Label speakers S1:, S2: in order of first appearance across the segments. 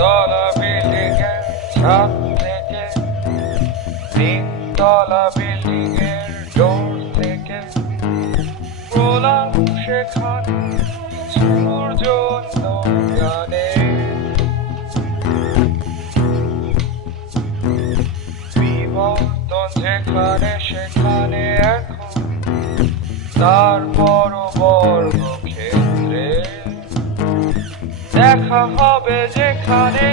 S1: দলা বিল্ডিং এর ছাদ থেকে সেখানে সূর্য বিবর্তন যেখানে তারপর বর্গক্ষেত্রে দেখা হবে যেখানে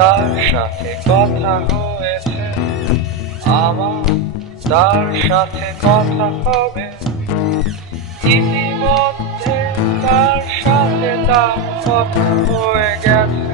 S1: তার সাথে কথা হয়েছে আমার তার সাথে কথা হবে ইতিমধ্যে তার সাথে তার কথা হয়ে গেছে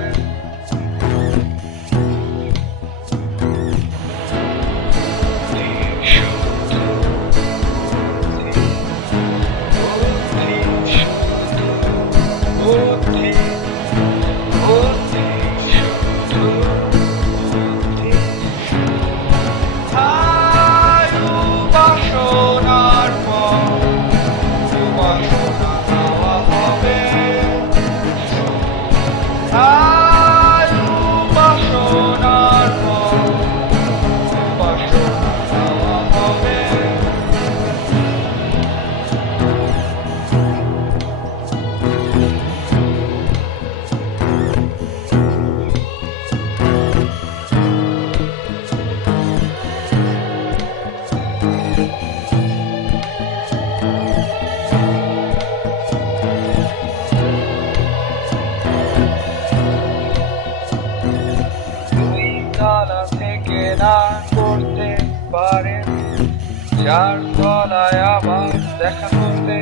S1: চার তলায় আবার দেখা করতে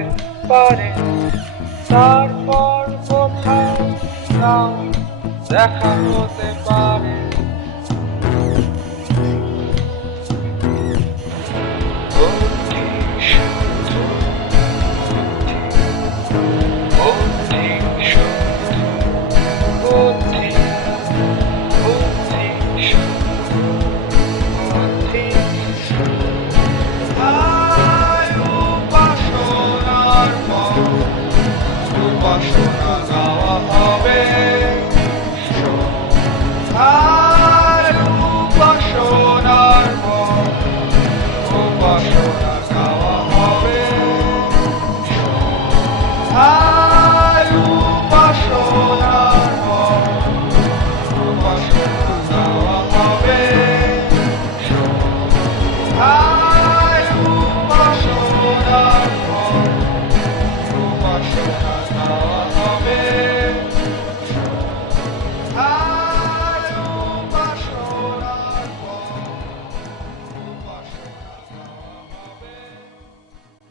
S1: পারে তারপর নাও দেখা হতে পারে?